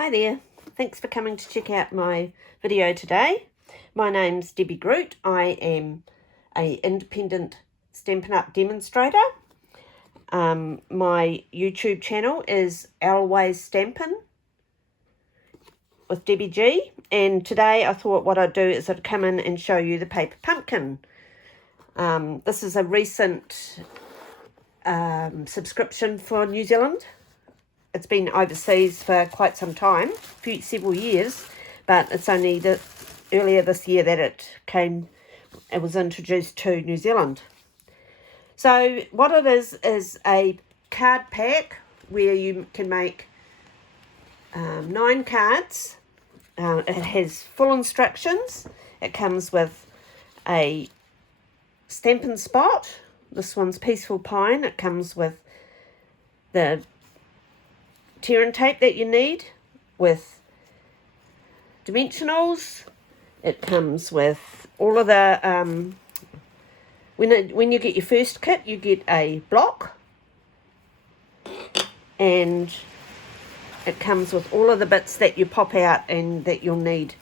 Hi there, thanks for coming to check out my video today. My name's Debbie Groot. I am an independent Stampin' Up demonstrator. My YouTube channel is Always Stampin' with Debbie G, and today I thought what I'd do is I'd come in and show you the paper pumpkin. This is a recent subscription for New Zealand. It's been overseas for quite some time, several years, but it's only earlier this year that it was introduced to New Zealand. So what it is a card pack where you can make 9 cards. It has full instructions. It comes with a Stampin' spot. This one's Peaceful Pine. It comes with the tear and tape that you need, with dimensionals. It comes with all of the when you get your first kit, you get a block, and it comes with all of the bits that you pop out and that you'll need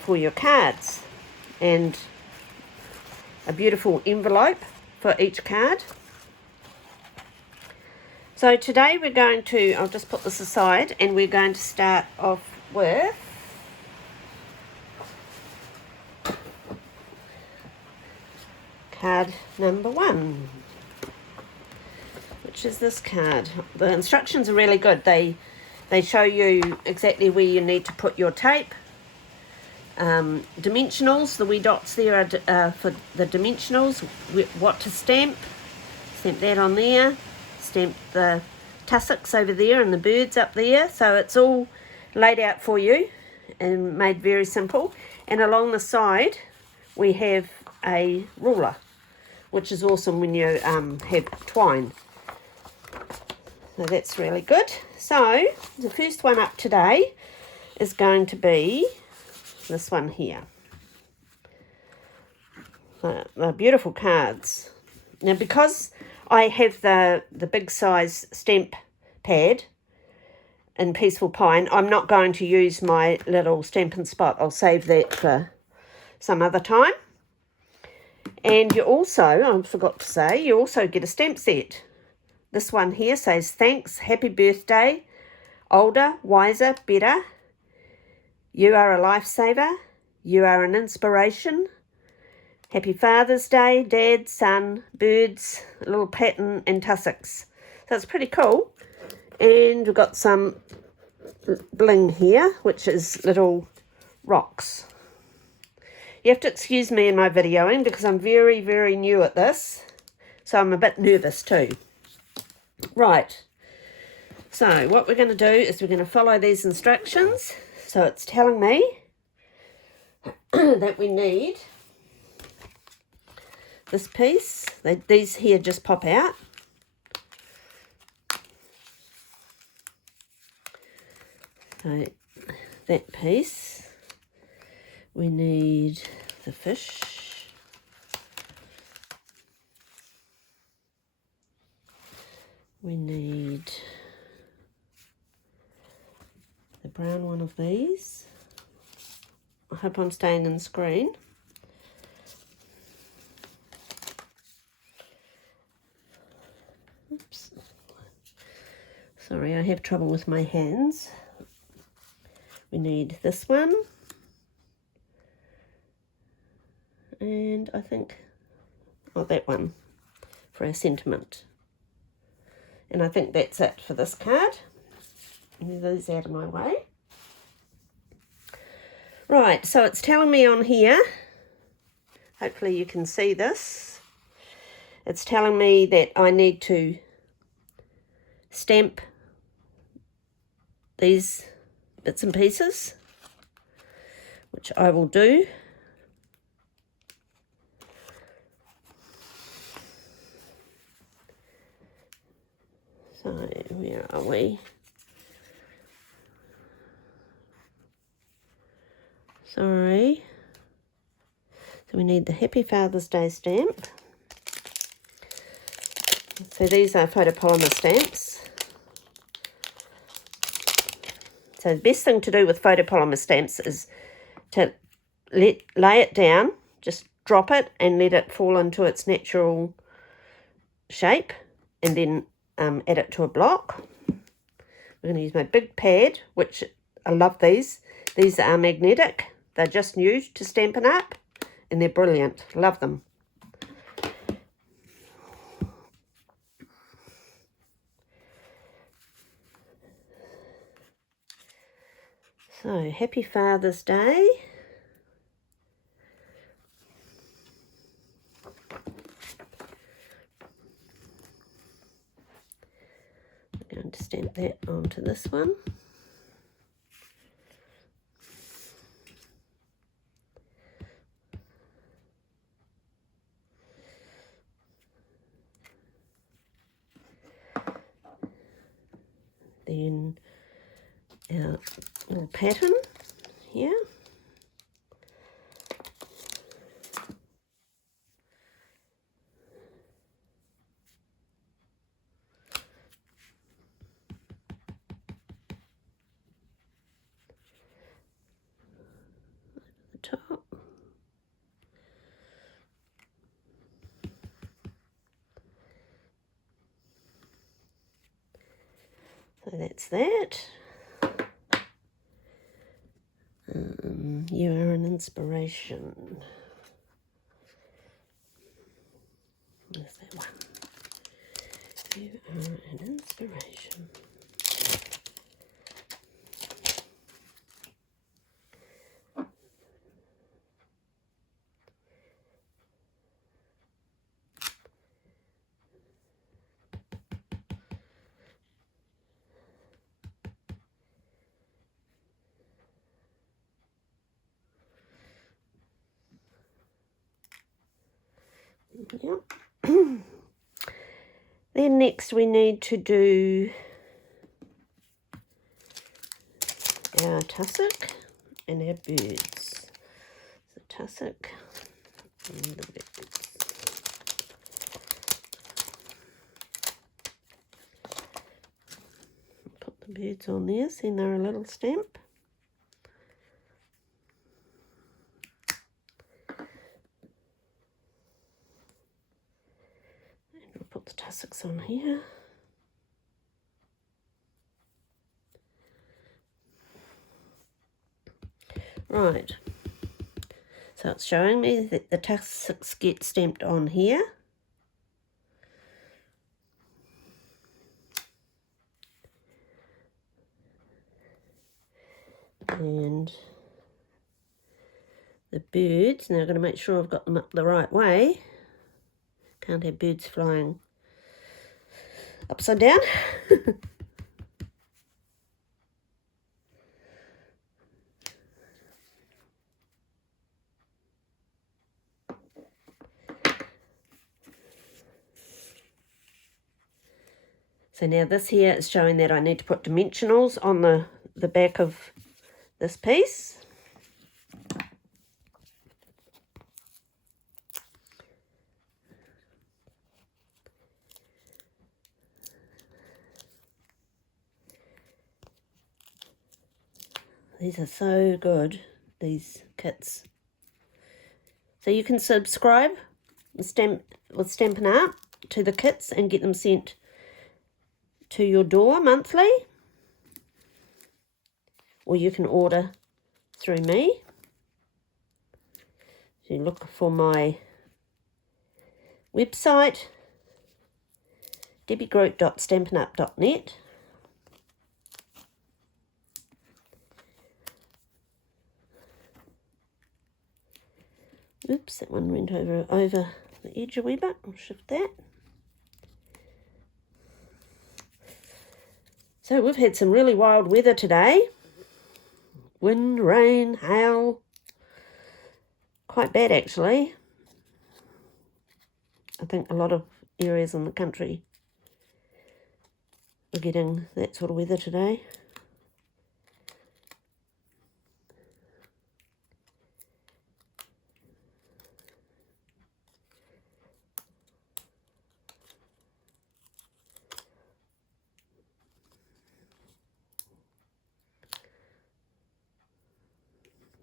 for your cards, and a beautiful envelope for each card. So today we're going to, I'll just put this aside, and we're going to start off with card number 1, which is this card. The instructions are really good. They show you exactly where you need to put your tape. Dimensionals, the wee dots there are for the dimensionals, what to stamp. Stamp that on there. Stamp the tussocks over there and the birds up there, so it's all laid out for you and made very simple. And along the side we have a ruler, which is awesome when you have twine, so that's really good. So the first one up today is going to be this one here. They're beautiful cards. Now, because I have the big size stamp pad in Peaceful Pine, I'm not going to use my little Stampin' spot. I'll save that for some other time. And you also, I forgot to say, you also get a stamp set. This one here says, "Thanks, happy birthday, older, wiser, better. You are a lifesaver. You are an inspiration. Happy Father's Day, Dad, Son, birds, a little pattern and tussocks." So it's pretty cool. And we've got some bling here, which is little rocks. You have to excuse me in my videoing because I'm very, very new at this. So I'm a bit nervous too. Right. So what we're going to do is we're going to follow these instructions. So it's telling me that we need this piece. These here just pop out. So that piece. We need the fish. We need the brown one of these. I hope I'm staying in screen. Oops. Sorry, I have trouble with my hands. We need this one. And I think, that one for our sentiment. And I think that's it for this card. Move those out of my way. Right, so it's telling me on here, hopefully you can see this, it's telling me that I need to stamp these bits and pieces, which I will do. So where are we? Sorry. So we need the Happy Father's Day stamp. So these are photopolymer stamps. So the best thing to do with photopolymer stamps is to lay it down, just drop it and let it fall into its natural shape, and then add it to a block. We're going to use my big pad, which I love these. These are magnetic. They're just new to Stampin' Up, and they're brilliant. Love them. So, happy Father's Day. I'm going to stamp that onto this one. Then our little pattern here. The top. So that's that. You are an inspiration. There's that one. You are an inspiration. Yep. Then next we need to do our tussock and our birds. So tussock and the birds. Put the birds on there, send her a little stamp. Put the tussocks on here. Right, so it's showing me that the tussocks get stamped on here. And the birds, now I've got to make sure I've got them up the right way. Can't have birds flying upside down. So now this here is showing that I need to put dimensionals on the back of this piece. These are so good, these kits. So you can subscribe with Stampin' Up to the kits and get them sent to your door monthly. Or you can order through me. So you look for my website, debbiegroot.stampinup.net. Oops, that one went over the edge a wee bit. I'll shift that. So we've had some really wild weather today. Wind, rain, hail. Quite bad actually. I think a lot of areas in the country are getting that sort of weather today.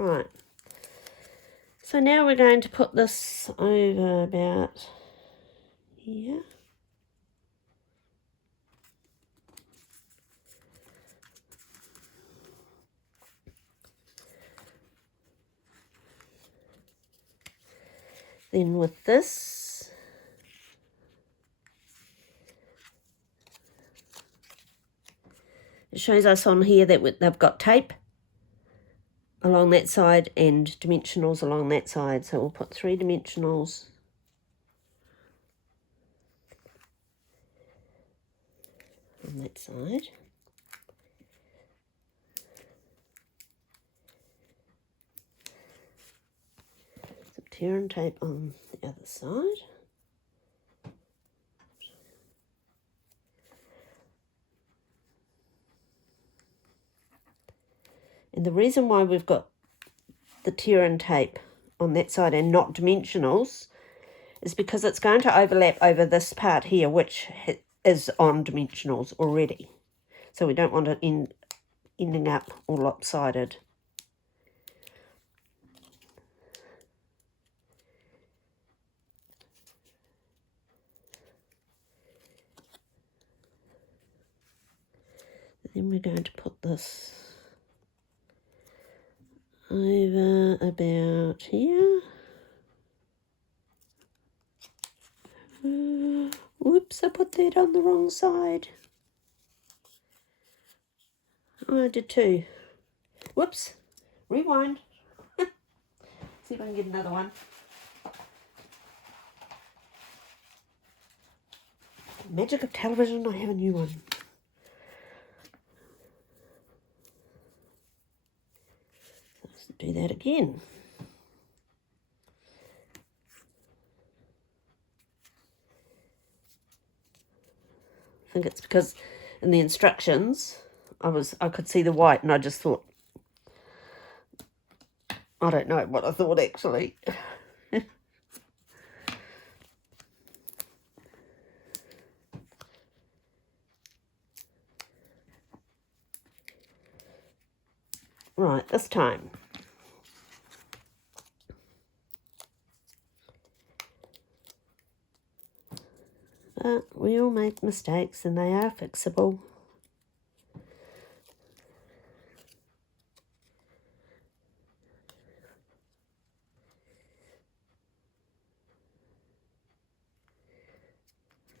Right. So now we're going to put this over about here. Then with this, it shows us on here that they've got tape along that side and dimensionals along that side. So we'll put 3 dimensionals on that side. Some tear and tape on the other side. And the reason why we've got the tear and tape on that side and not dimensionals is because it's going to overlap over this part here, which is on dimensionals already. So we don't want it ending up all lopsided. Then we're going to put this over about here. Whoops, I put that on the wrong side. Oh, I did too. Whoops, rewind. See if I can get another one. Magic of television, I have a new one. Let's do that again. I think it's because in the instructions I could see the white and I just thought, I don't know what I thought actually. Right, this time. But we all make mistakes and they are fixable.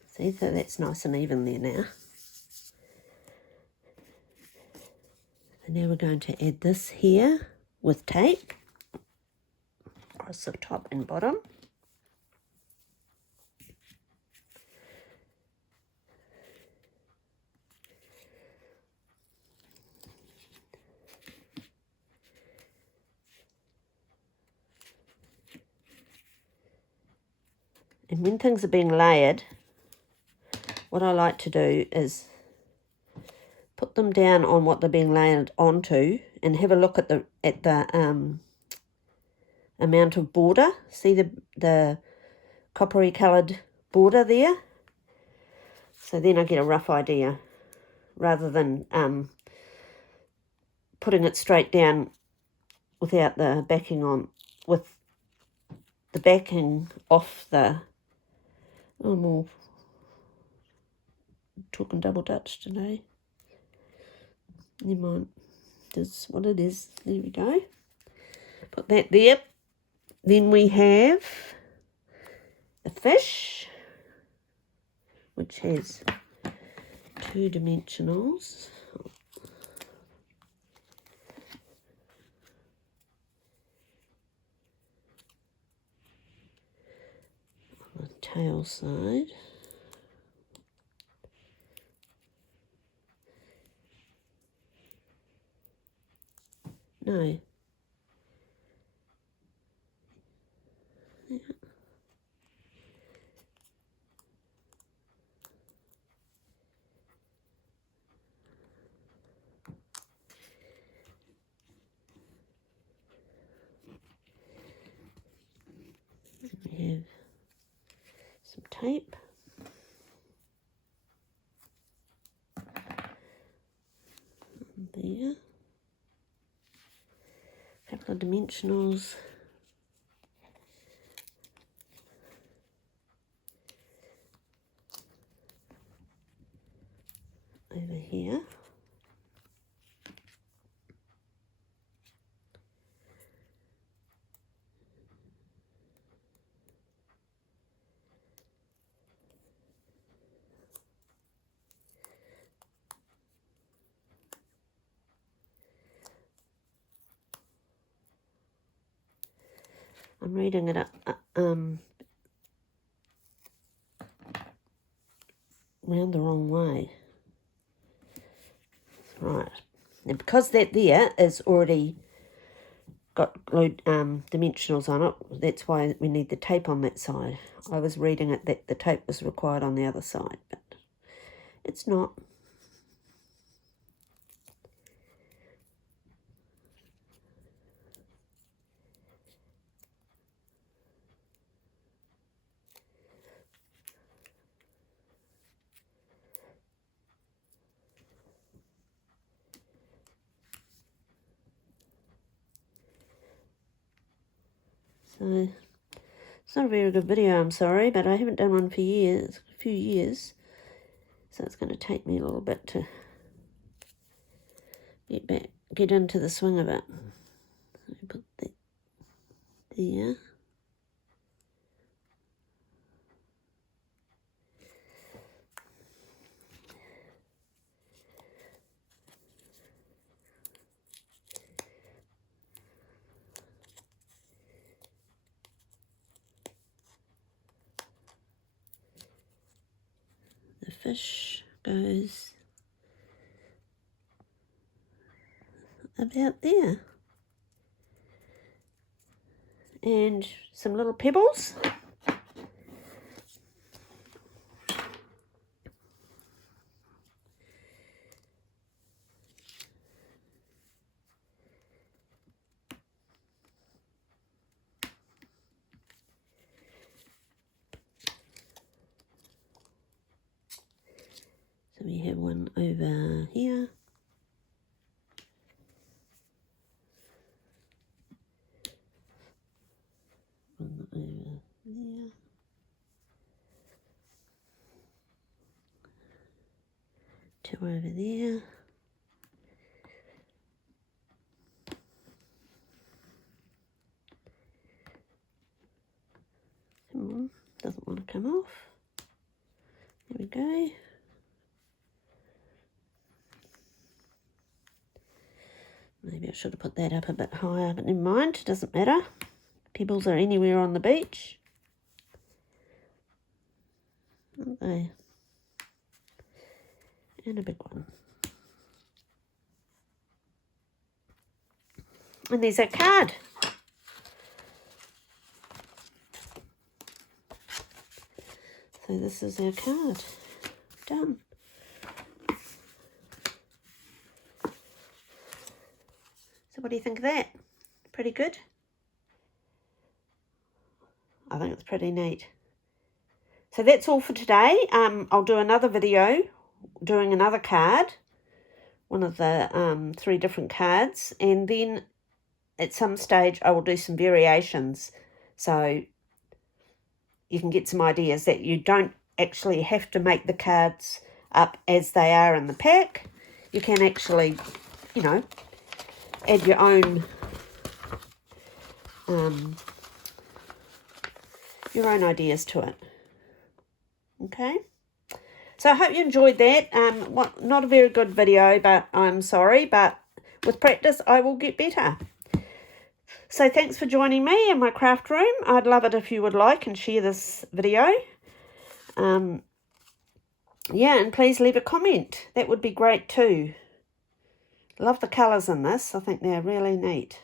See, so that's nice and even there now. And now we're going to add this here with tape across the top and bottom. And when things are being layered, what I like to do is put them down on what they're being layered onto and have a look at the amount of border. See the coppery coloured border there? So then I get a rough idea rather than putting it straight down without the backing on, with the backing off the... Oh, I'm all talking double Dutch today. Never mind. That's what it is. There we go. Put that there. Then we have the fish, which has 2 dimensionals. On the tail side. No. Yeah. We have some tape. There. couple of dimensionals. Over here. I'm reading it round the wrong way. Right. Now because that there is already got glued dimensionals on it, that's why we need the tape on that side. I was reading it that the tape was required on the other side, but it's not. So it's not a very good video, I'm sorry, but I haven't done one for years, a few years. So it's going to take me a little bit to get into the swing of it. So put that there. The fish goes about there. And some little pebbles. So we have one over here. One over there. Two over there. Come on, doesn't want to come off. There we go. Maybe I should have put that up a bit higher, but never mind, doesn't matter. Pebbles are anywhere on the beach, aren't they? And a big one. And there's our card. So this is our card. Done. So what do you think of that? Pretty good? I think it's pretty neat. So that's all for today. I'll do another video doing another card, one of the 3 different cards, and then at some stage I will do some variations so you can get some ideas that you don't actually have to make the cards up as they are in the pack. You can actually, you know, add your own ideas to it. Okay, so I hope you enjoyed that. Not a very good video, but I'm sorry, but with practice I will get better. So thanks for joining me in my craft room. I'd love it if you would like and share this video. Yeah, and please leave a comment. That would be great too. Love the colours in this. I think they're really neat.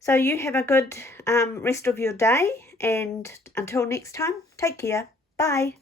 So you have a good rest of your day, and until next time, take care. Bye.